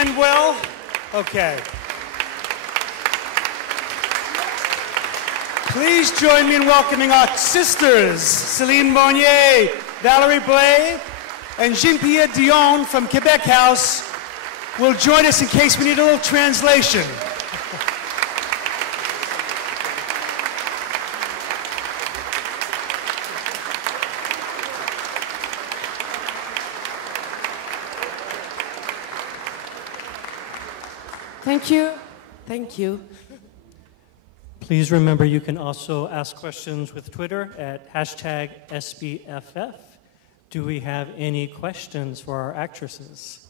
end well? Okay. Please join me in welcoming our sisters, Céline Monnier, Valérie Blais, and Jean-Pierre Dion from Quebec House will join us in case we need a little translation. Thank you. Thank you. Please remember you can also ask questions with Twitter at #SBFF. Do we have any questions for our actresses?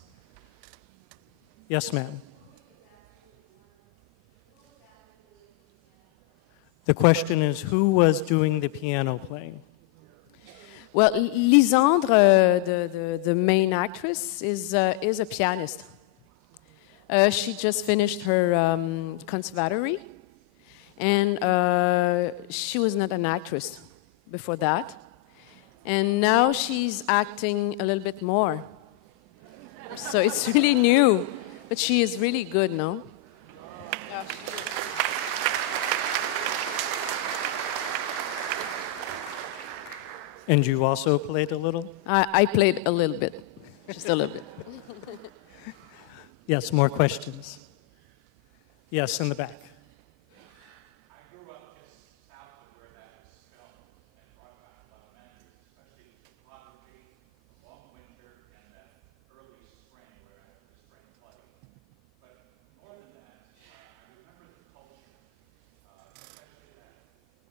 Yes, ma'am. The question is, who was doing the piano playing? Well, Lisandre, the main actress, is a pianist. She just finished her conservatory, and she was not an actress before that. And now she's acting a little bit more. So it's really new, but she is really good, no? And you also played a little? I played a little bit, just a little bit. Yes, more questions. Yes, in the back. I grew up just south of where that was filmed and Broadband Elementary, especially topography, long winter, and that early spring where I had the spring flooding. But more than that, I remember the culture, especially that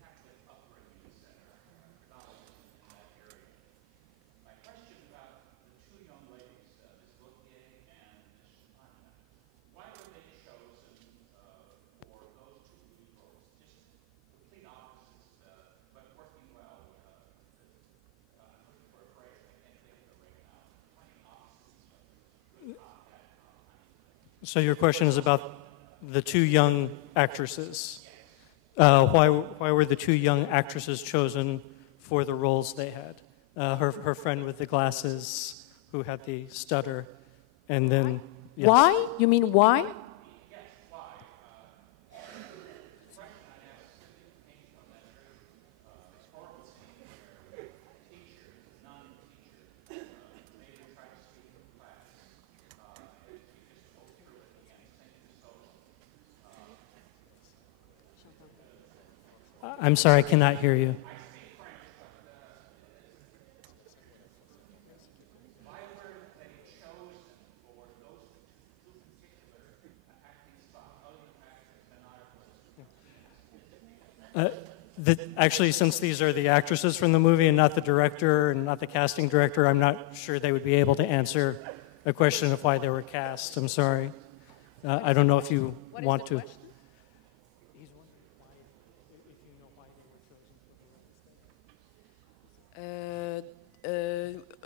Catholic upbringing center, Catholicism in that area. My question about the two young ladies, Ms. Gauthier and Ms. Champagne, why were they chosen for those two lead roles? Just complete opposites, but working well. I'm looking for a phrase, I can't think of it right now. Playing opposites, So your question is about the two young actresses. Why were the two young actresses chosen for the roles they had? Her friend with the glasses, who had the stutter, and then... Yes. Why? You mean why? yes, why? The question I asked came from that very historical scene where teachers, non-teachers, made her try to speak to class. And she just spoke through it and sang the solo. I'm sorry, I cannot hear you. Why were they chosen for those two particular acting spots, other than the fact that Bernard was Actually, since these are the actresses from the movie and not the director and not the casting director, I'm not sure they would be able to answer a question of why they were cast. I'm sorry. I don't know if you want to.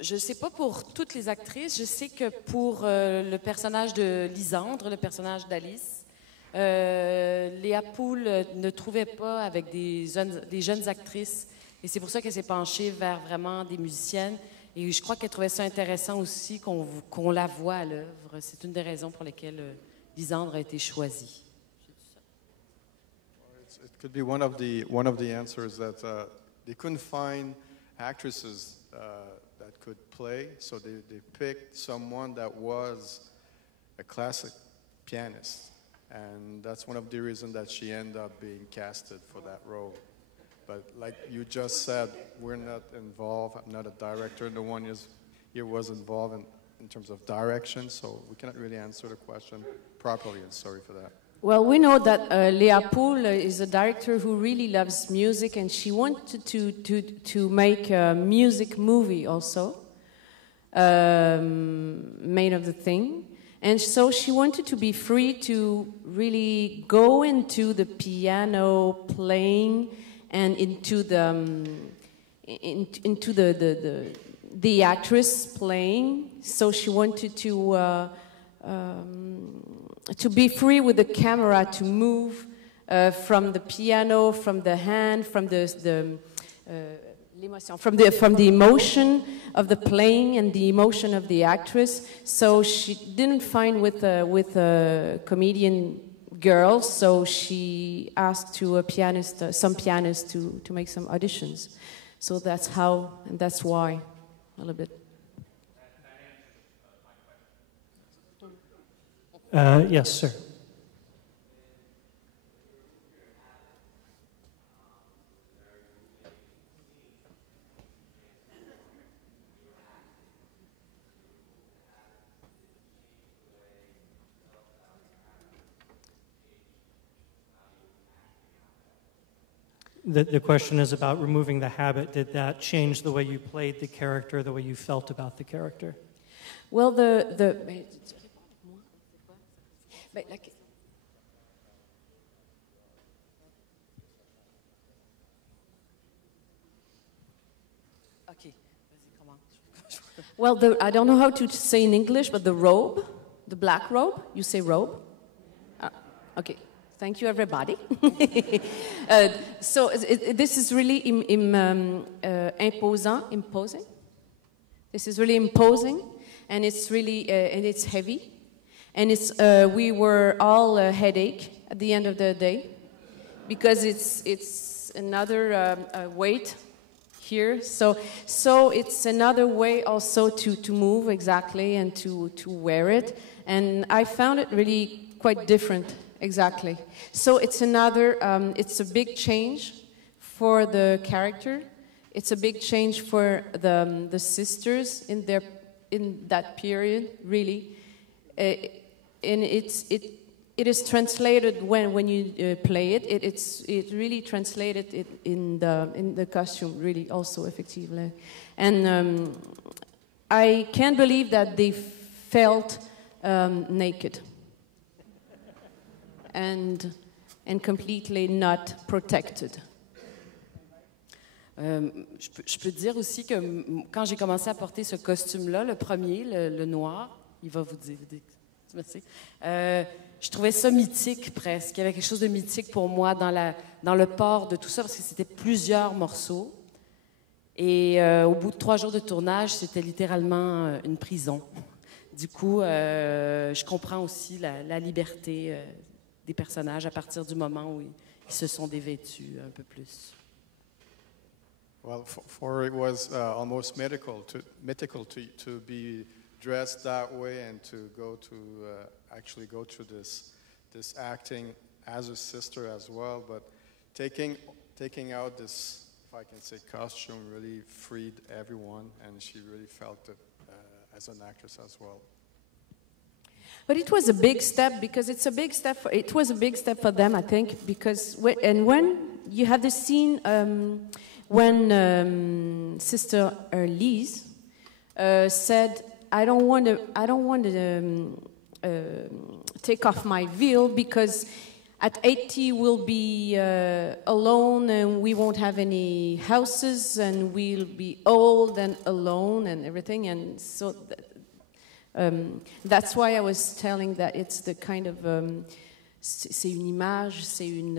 Je ne sais pas pour toutes les actrices. Je sais que pour le personnage de Lisandre, le personnage d'Alice, Léa Poul ne trouvait pas avec des jeunes actrices. Et c'est pour ça qu'elle s'est penchée vers vraiment des musiciennes. Et je crois qu'elle trouvait ça intéressant aussi qu'on la voit à l'œuvre. C'est une des raisons pour lesquelles Lisandre a été choisie. It could be one of the answers that they couldn't find actresses that could play, so they picked someone that was a classic pianist, and that's one of the reasons that she ended up being casted for that role. But like you just said, we're not involved. I'm not a director. No one here was involved in terms of direction, so we cannot really answer the question properly, and sorry for that. Well, we know that Léa Poul is a director who really loves music, and she wanted to make a music movie also, made of the thing. And so she wanted to be free to really go into the piano playing and into the actress playing. So she wanted to be free with the camera to move from the piano, from the hand, from L'émotion, from the emotion of the playing and the emotion of the actress. So she didn't find with a comedian girl, so she asked to a pianist, some pianists to make some auditions. So that's how, and that's why, a little bit. Yes, sir. The question is about removing the habit. Did that change the way you played the character, the way you felt about the character? Well, well, I don't know how to say in English, but the robe, the black robe, you say robe? Okay. Thank you, everybody. So this is really imposing. This is really imposing, and it's really and it's heavy, and it's we were all a headache at the end of the day, because it's another weight here. So it's another way also to move exactly and to wear it, and I found it really quite different. Exactly. So it's another, it's a big change for the character. It's a big change for the sisters in that period, really. And it is translated when you play it. It really translated it in the costume, really, also effectively. And I can't believe that they felt naked. And completely not protected. Je peux dire aussi que quand j'ai commencé à porter ce costume-là, le premier, le noir, il va vous dire, merci. Je trouvais ça mythique presque. Il y avait quelque chose de mythique pour moi dans le port de tout ça, parce que c'était plusieurs morceaux. Et au bout de 3 jours de tournage, c'était littéralement une prison. Du coup, je comprends aussi la liberté des personnages à partir du moment où ils se sont dévêtus un peu plus. Well, for it was almost mythical to be dressed that way and to go to actually go through this acting as a sister as well. But taking out this, if I can say, costume really freed everyone, and she really felt it as an actress as well. But it was a big step, because it was a big step for them, I think, because when you have the scene when Sister Lise said, "I don't want to take off my veil, because at 80 we'll be alone and we won't have any houses and we'll be old and alone and everything," and so. That's why I was telling that it's the kind of c'est une image, c'est une.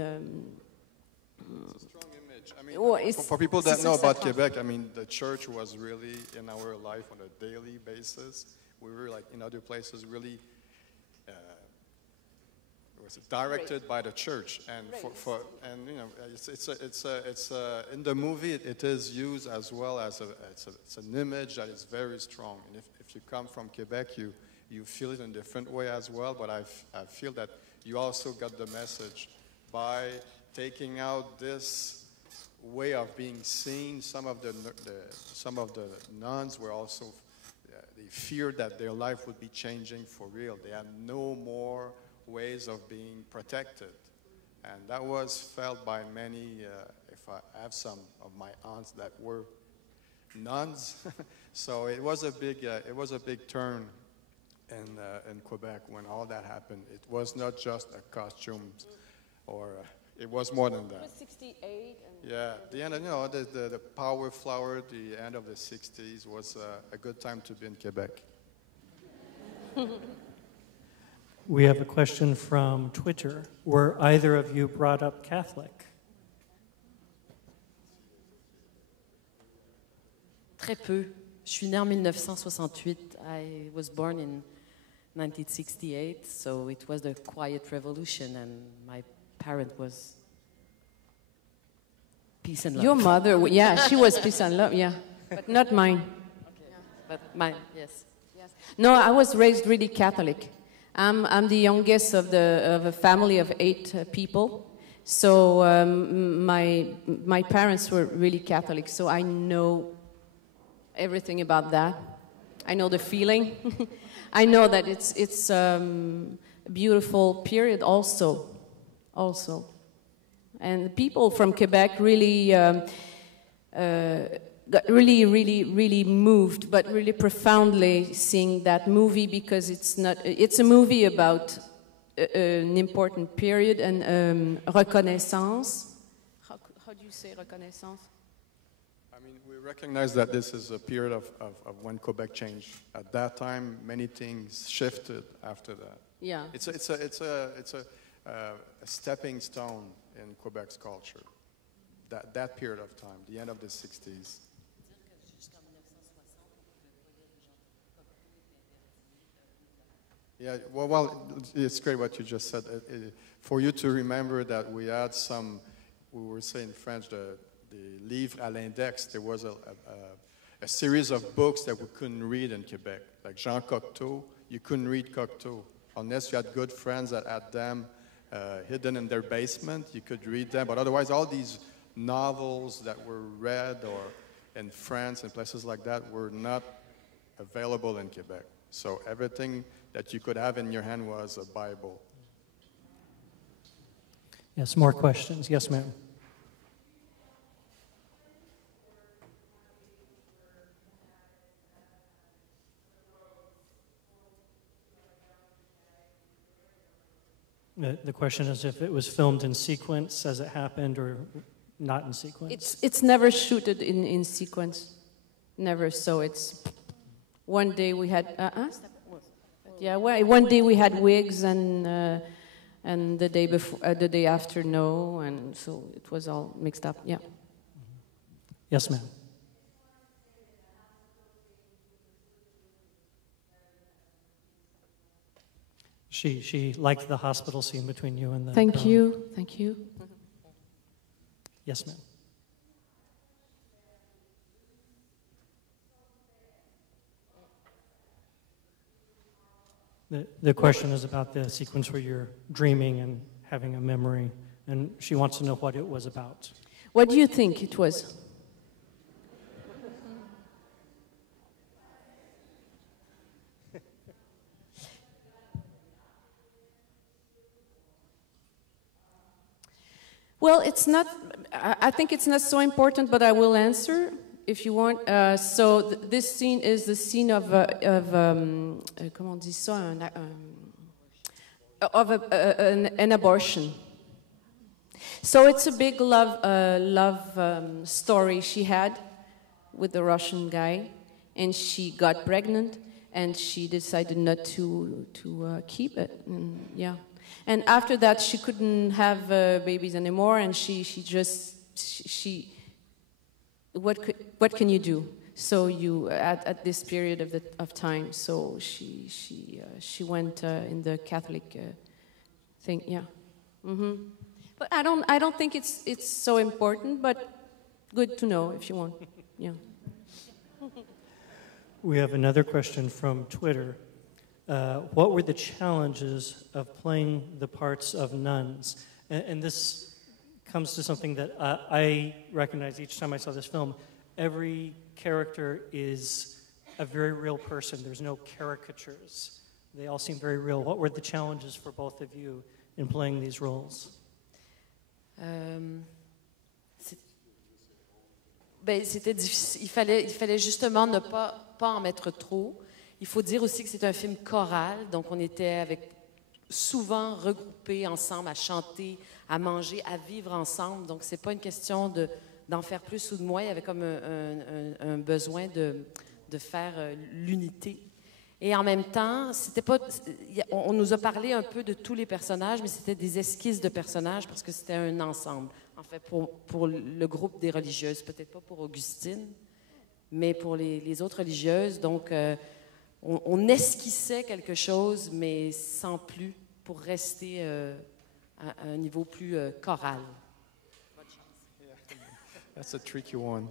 It's a strong image. I mean, for people that know about Quebec, I mean, the church was really in our life on a daily basis. We were like in other places really. Was directed by the church, and and you know, it's in the movie it is used as well as it's an image that is very strong, and if you come from Quebec, you feel it in a different way as well. But I feel that you also got the message by taking out this way of being seen. Some of the nuns were also they feared that their life would be changing for real. They had no more ways of being protected, and that was felt by many. If I have some of my aunts that were nuns, so it was a big turn in Quebec when all that happened. It was not just a costume, or it was more than that. It was 68. Yeah, the end. The power flower. The end of the 60s was a good time to be in Quebec. We have a question from Twitter. Were either of you brought up Catholic? Très peu. Je suis née en 1968. I was born in 1968, so it was the quiet revolution, and my parent was peace and love. Your mother, yeah, she was peace and love, yeah, but not mine. But mine, yes. No, I was raised really Catholic. I'm the youngest of a family of 8 people. So my parents were really Catholic, so I know everything about that. I know the feeling. I know that it's a beautiful period also. And the people from Quebec really got really moved, but really profoundly seeing that movie, because it's a movie about an important period and reconnaissance. How do you say reconnaissance? I mean, we recognize that this is a period of when Quebec changed. At that time, many things shifted after that. Yeah. It's a stepping stone in Quebec's culture. That period of time, the end of the 60s. Yeah, well, it's great what you just said. For you to remember that we had some, we were saying in French, the livre à l'index. There was a series of books that we couldn't read in Quebec, like Jean Cocteau. You couldn't read Cocteau unless you had good friends that had them hidden in their basement. You could read them, but otherwise, all these novels that were read or in France and places like that were not available in Quebec. So everything that you could have in your hand was a Bible. Yes, more questions. Yes, ma'am. The question is if it was filmed in sequence as it happened or not in sequence. It's never shooted in sequence, never. So it's one day we had one day we had wigs and the day before the day after no, and so it was all mixed up. Yeah. Yes, ma'am. She liked the hospital scene between you and the. Thank you. Yes, ma'am. The question is about the sequence where you're dreaming and having a memory, and she wants to know what it was about. What do you think it was? Well, it's not, I think it's not so important, but I will answer if you want. So this scene is the scene of comment on dit ça, an abortion. So it's a big love story she had with the Russian guy, and she got pregnant, and she decided not to keep it. And, yeah. And after that, she couldn't have babies anymore, and what can you do? So you at this period of time, so she went in the Catholic thing, yeah. Mm-hmm. But I don't think it's so important, but good to know if you want, yeah. We have another question from Twitter. What were the challenges of playing the parts of nuns? And this comes to something that I recognize each time I saw this film. Every character is a very real person. There's no caricatures. They all seem very real. What were the challenges for both of you in playing these roles? C'était difficile. Il fallait justement ne pas en mettre trop. Il faut dire aussi que c'est un film choral, donc on était souvent regroupés ensemble à chanter, à manger, à vivre ensemble. Donc c'est pas une question d'en faire plus ou de moins. Il y avait comme un besoin de faire l'unité. Et en même temps, on nous a parlé un peu de tous les personnages, mais c'était des esquisses de personnages parce que c'était un ensemble. En fait, pour le groupe des religieuses, peut-être pas pour Augustine. Mais pour les autres religieuses, donc, on esquissait quelque chose, mais sans plus, pour rester à un niveau plus choral. That's a tricky one.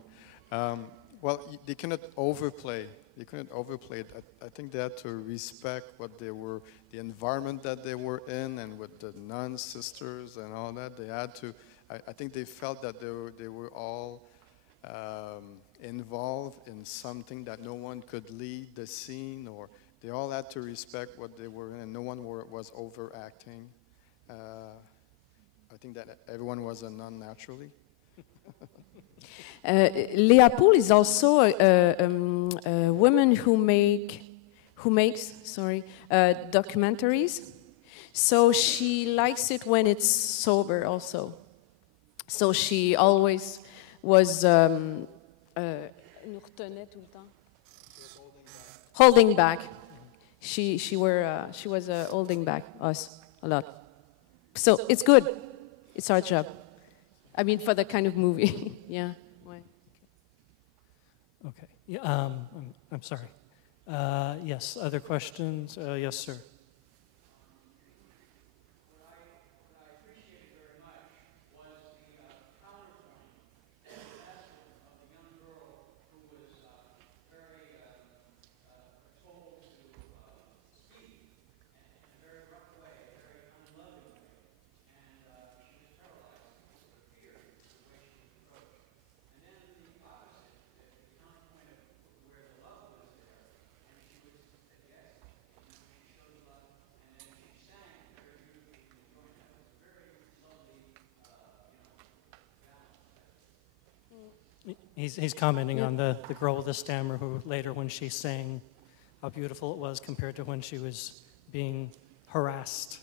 Well, they cannot overplay. They couldn't overplay it. I think they had to respect what they were, the environment that they were in, and with the nuns, sisters, and all that. They had to. I think they felt that they were all involved in something that no one could lead the scene, or they all had to respect what they were in, and no one was overacting. I think that everyone was a nun naturally. Leah Poole is also a woman who makes documentaries. So she likes it when it's sober also. So she always was nous retenait tout le temps. Holding back. She was holding back us a lot. So it's good. It's our job. I mean, for the kind of movie, yeah. Okay. Yeah, I'm sorry. Yes, other questions? Yes, sir. He's commenting on the girl with the stammer who later, when she sang, how beautiful it was compared to when she was being harassed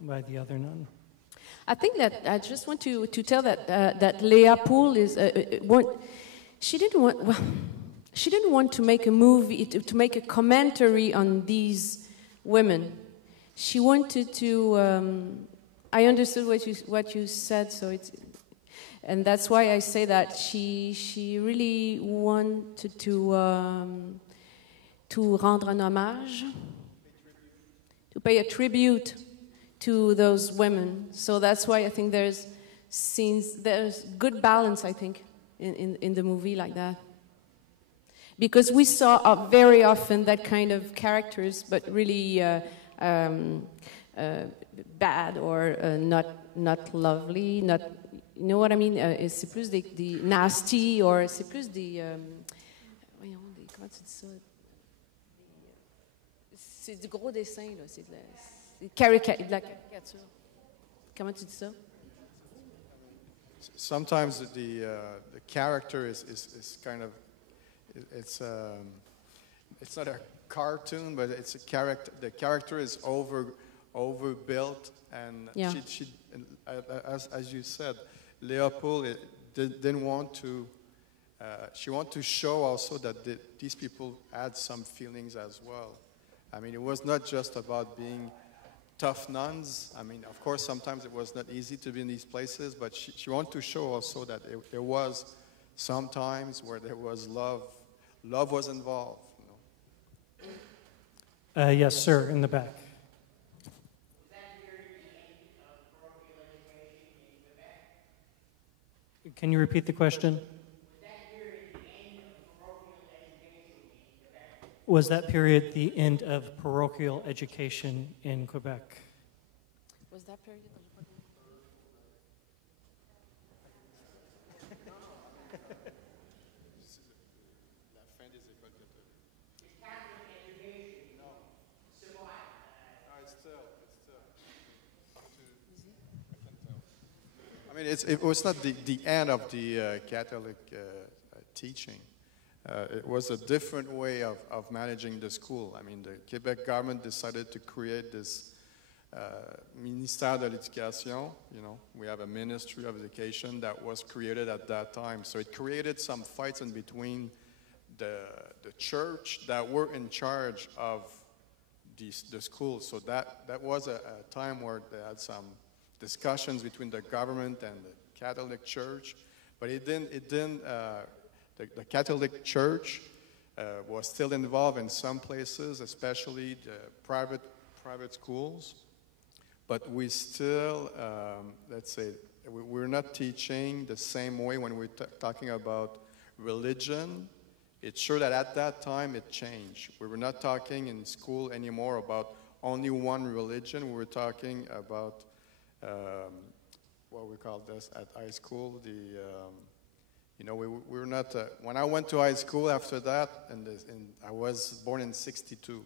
by the other nun. I think that I just want to tell that Leah Poole is she didn't want to make a movie to make a commentary on these women. She wanted to. I understood what you said, so it's. And that's why I say that she really wanted to rendre un hommage, to pay a tribute to those women. So that's why I think there's good balance, I think, in the movie like that. Because we saw very often that kind of characters, but really bad or not lovely, not. You know what I mean? C'est plus des nasty, or c'est plus des... voyons, comment tu dis ça? C'est du gros dessin, là. C'est de la caricature. Comment tu dis ça? Sometimes the character is kind of... It's not a cartoon, but it's a character. The character is overbuilt, and yeah. she as you said, Leah Poole didn't want to. She wanted to show also that these people had some feelings as well. I mean, it was not just about being tough nuns. I mean, of course, sometimes it was not easy to be in these places, but she wanted to show also that there was some times where there was love. Love was involved. You know? Yes, sir, in the back. Can you repeat the question? Was that period the end of parochial education in Quebec? Was that period? I mean, it was not the end of the Catholic teaching. It was a different way of managing the school. I mean, the Quebec government decided to create this Ministère de l'Éducation. You know, we have a Ministry of Education that was created at that time. So it created some fights in between the church that were in charge of the school. So that was a time where they had some discussions between the government and the Catholic Church, but it didn't. the Catholic Church was still involved in some places, especially the private schools. But we still, let's say, we're not teaching the same way when we're talking about religion. It's sure that at that time it changed. We were not talking in school anymore about only one religion. We were talking about what we call this at high school. You know, we were not. When I went to high school after that, I was born in '62,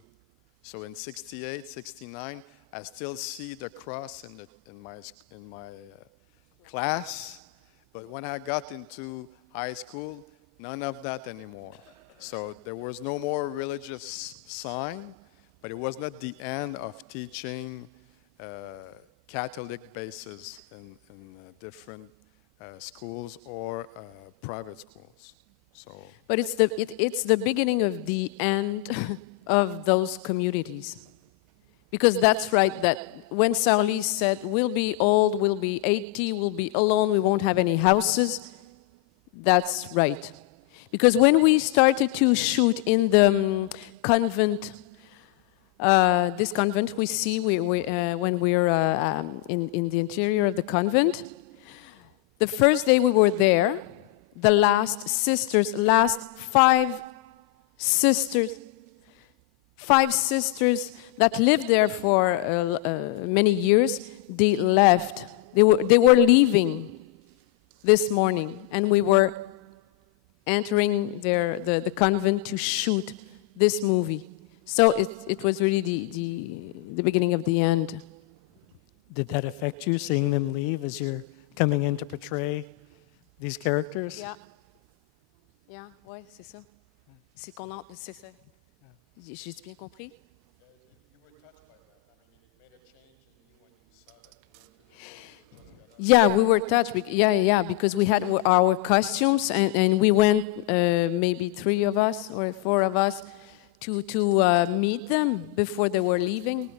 so in '68, '69, I still see the cross in my class. But when I got into high school, none of that anymore. So there was no more religious sign, but it was not the end of teaching Catholic bases in different schools or private schools. So, but it's the beginning of the end of those communities. Because that's right, that when Sarli said, we'll be old, we'll be 80, we'll be alone, we won't have any houses, that's right. Because when we started to shoot in the convent, this convent we see when we're in the interior of the convent, the first day we were there, the last five sisters that lived there for many years, they left. They were leaving this morning, and we were entering the convent to shoot this movie. So it was really the beginning of the end. Did that affect you, seeing them leave as you're coming in to portray these characters? Yeah. Yeah, ouais, c'est ça. C'est ça. J'ai bien compris? Yeah, we were touched. Yeah, because we had our costumes, and we went, maybe 3 of us or 4 of us, to meet them before they were leaving,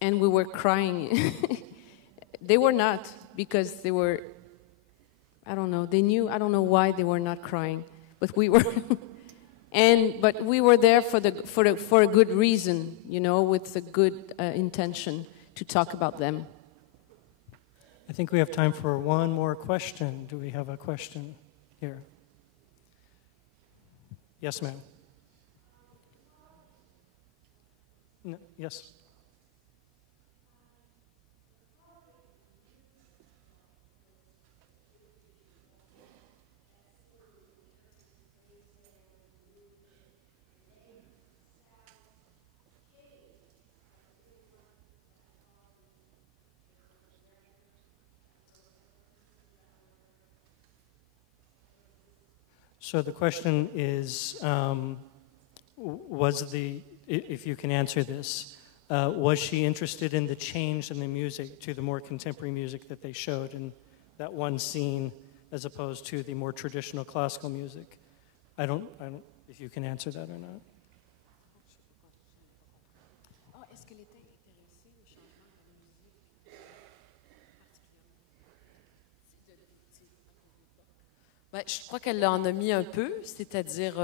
and we were crying. They were not, because they were, I don't know, they knew, I don't know why they were not crying, but we were. But we were there for a good reason, you know, with a good intention to talk about them. I think we have time for one more question. Do we have a question here? Yes, ma'am. No, yes. So the question is, if you can answer this, was she interested in the change in the music to the more contemporary music that they showed in that one scene, as opposed to the more traditional classical music? I don't, if you can answer that or not. Ben, je crois qu'elle en a mis un peu, c'est-à-dire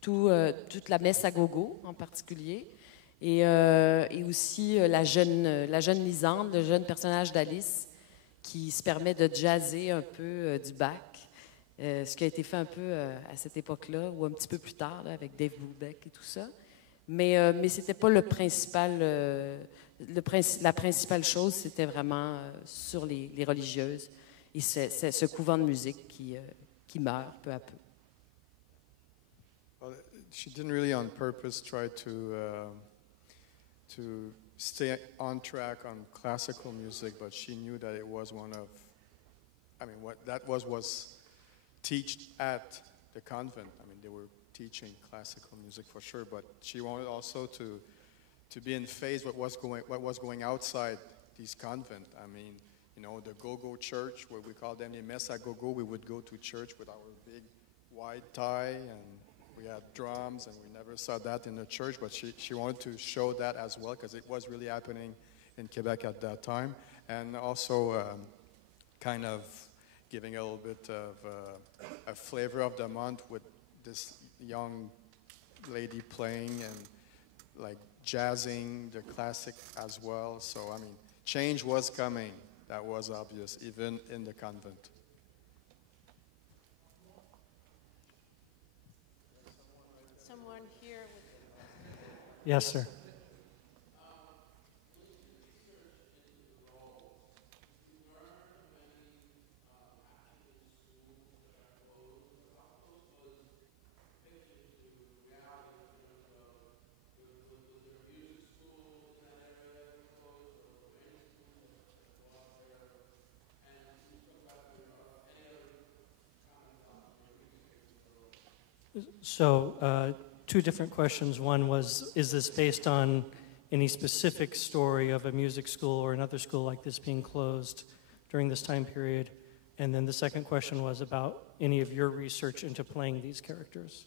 toute la messe à gogo en particulier, et aussi la jeune Lisande, le jeune personnage d'Alice, qui se permet de jazzer un peu du Bach, ce qui a été fait un peu à cette époque-là, ou un petit peu plus tard, là, avec Dave Brubeck et tout ça. Mais ce n'était pas le principal, la principale chose, c'était vraiment sur les religieuses. Et c'est ce couvent de musique qui meurt peu à peu. Well, she didn't really on purpose try to stay on track on classical music, but she knew that it was one of, I mean, what that was taught at the convent. I mean, they were teaching classical music for sure, but she wanted also to be in phase with what was going outside these convent. I mean, you know, the go-go church, where we call them the messa go-go, we would go to church with our big white tie, and we had drums, and we never saw that in the church, but she wanted to show that as well, because it was really happening in Quebec at that time, and also kind of giving a little bit of a flavor of the month with this young lady playing and like jazzing the classic as well. So, I mean, change was coming. That was obvious, even in the convent. Someone here. Yes, sir. So, two different questions. One was, is this based on any specific story of a music school or another school like this being closed during this time period? And then the second question was about any of your research into playing these characters.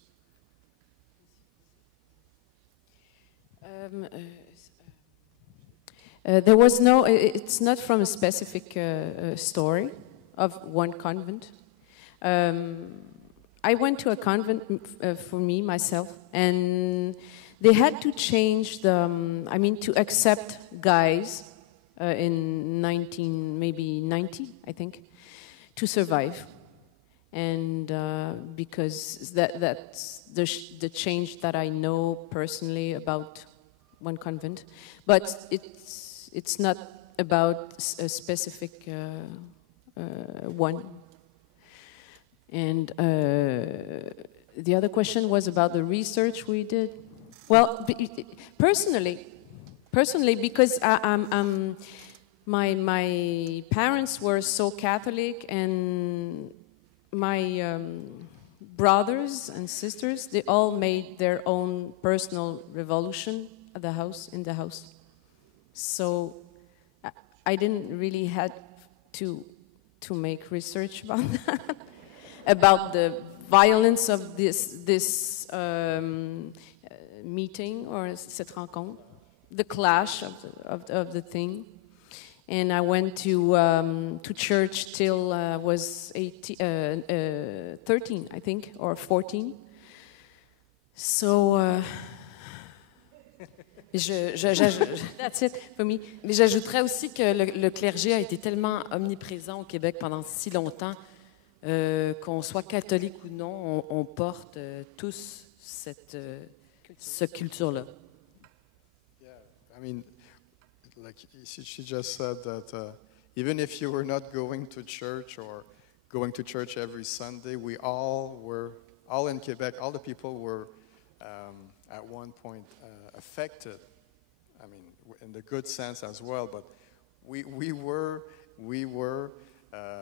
There was no, it's not from a specific story of one convent. I went to a convent for me, myself, and they had to change the, to accept guys in 1990, I think, to survive. And because that's the change that I know personally about one convent. But it's not about a specific one. And the other question was about the research we did. Well, personally, because my parents were so Catholic, and my brothers and sisters, they all made their own personal revolution at the house, in the house. So I didn't really have to make research about that. About the violence of this meeting or cette rencontre, the clash of the thing. And I went to church till I was 13, I think, or 14. So that's it for me. Mais j'ajouterais aussi que le clergé a été tellement omniprésent au Québec pendant si longtemps. Qu'on soit catholique ou non, on porte tous cette culture-là. Yeah, I mean, like she just said that even if you were not going to church or going to church every Sunday, we all in Quebec, all the people were at one point affected. I mean, in the good sense as well, but we were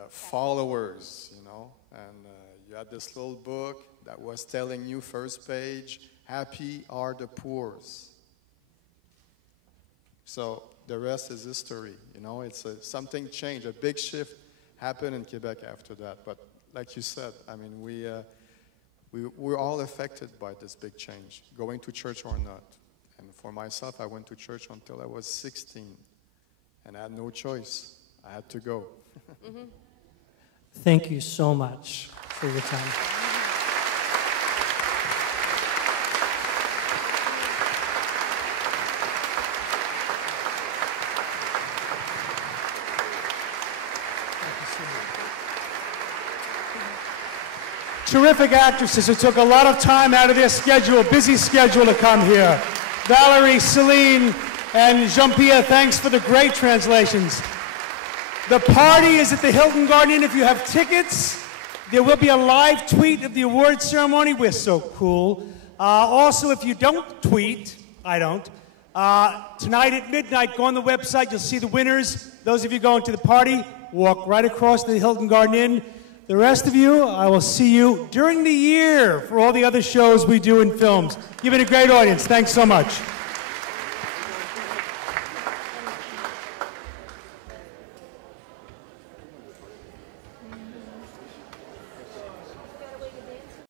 followers, you know, and you had this little book that was telling you, first page, happy are the poor. So the rest is history, you know. It's something changed, a big shift happened in Quebec after that. But like you said, I mean, we're all affected by this big change, going to church or not. And for myself, I went to church until I was 16, and I had no choice. I had to go. Mm-hmm. Thank you so much for your time. Terrific actresses who took a lot of time out of their schedule, busy schedule, to come here. Valerie, Celine, and Jean-Pierre, thanks for the great translations. The party is at the Hilton Garden Inn. If you have tickets, there will be a live tweet of the award ceremony. We're so cool. Also, if you don't tweet, I don't, tonight at midnight, go on the website. You'll see the winners. Those of you going to the party, walk right across the Hilton Garden Inn. The rest of you, I will see you during the year for all the other shows we do in films. You've been a great audience. Thanks so much.